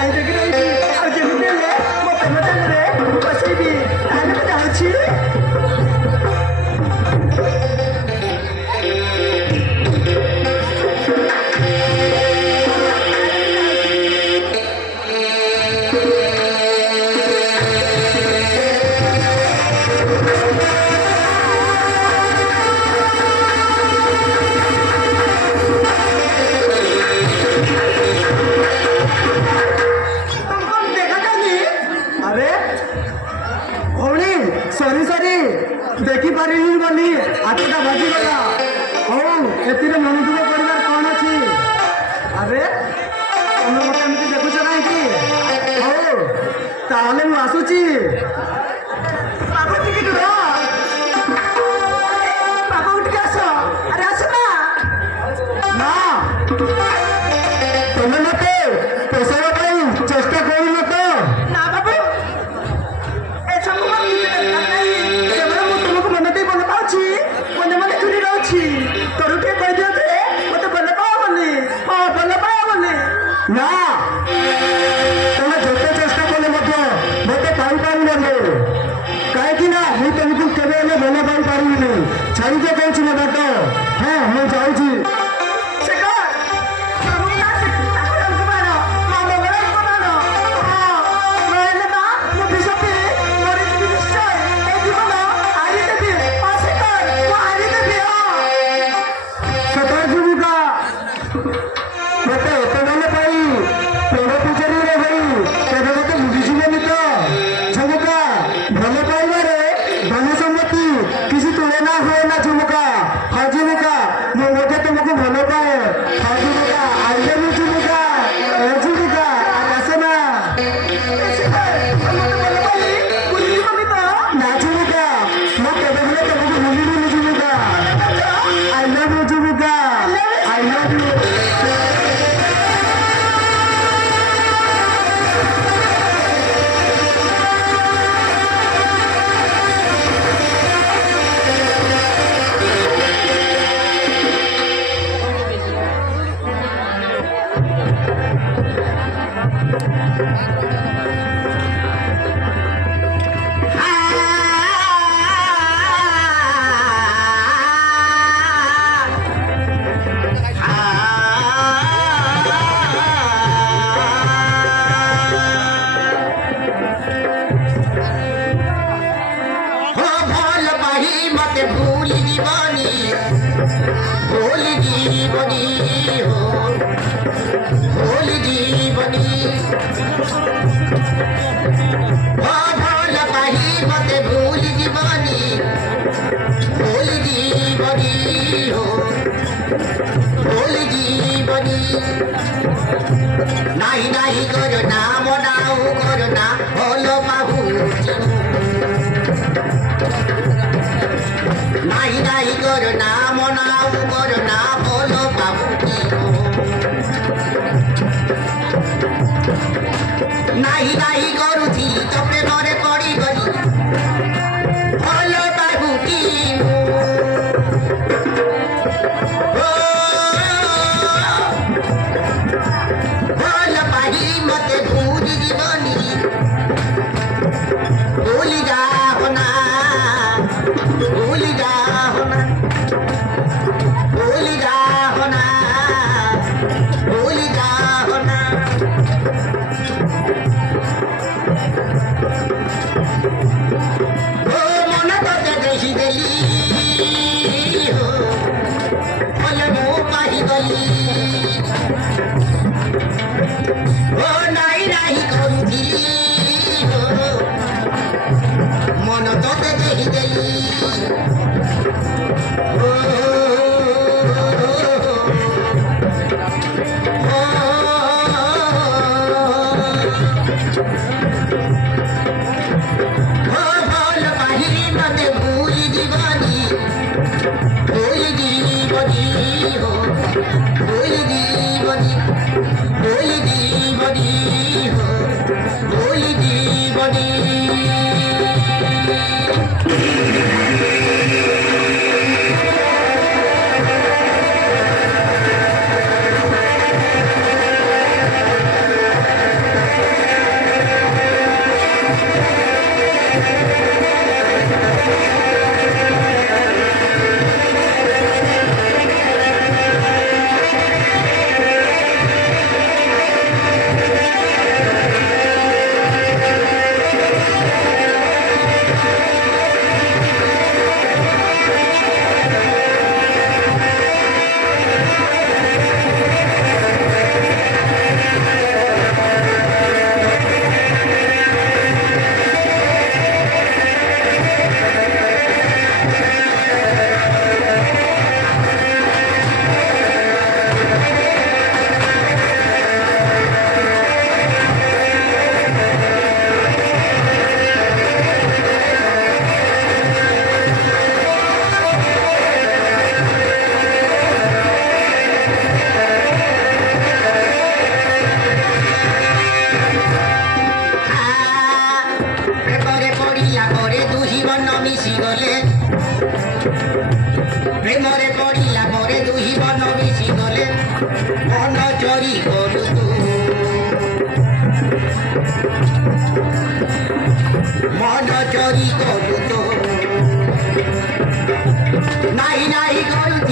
ତାଇ ଦେଖି ରହିବି ଆଉ ଯେମିତି ହେଲେ ମୋ ପ୍ରେମ ଜାଲରେ ବସେଇବି ତାହେଲେ ମୁଁ ଯାଉଛି। सॉरी सॉरी देखी पारिनी बोली आठटा बाजिगला हूँ एतिर मन दुख कर कौन अच्छी अरे तुम मत एमती देखुच कहीं हूँ ताले मु आसुची अरे आस ना तुम्हें मत पोषाइबा चेष्टा कर तो ना बाबू ना तुम जिते चेष्टा कले मत पाई कहीं मुझे तुमको केवे भल पाई पारि छाड़ी कहूँ ना बाट हाँ मुझे जाऊँगी नहीं नहीं करो ना मनाओ करो ना बोलो बाबू नहीं नहीं करो ना मनाओ करो ना बोलो बाबू नहीं नहीं करुथी तो प्रेमरे पड़ी गली बोलो बाबू की मत भूल जीवनी भूल जाओ ना भूल जाओ ना भूल जाओ ना भूल जाओ ना ओ मन तो देखी गली हो बोले मुँह पाही गली ओ नहीं नहीं करुथी मन तो देखी गली भल पाही मत भूल जीवनी भूल जीवनी हो भूल जीवनी भूल जीवनी हो भूल जीवनी গলে প্রেমরে পড়িলা পরে দুহি বন মিশি গলে মন চরি গলু তু মন চরি গলু তো নাই নাই করু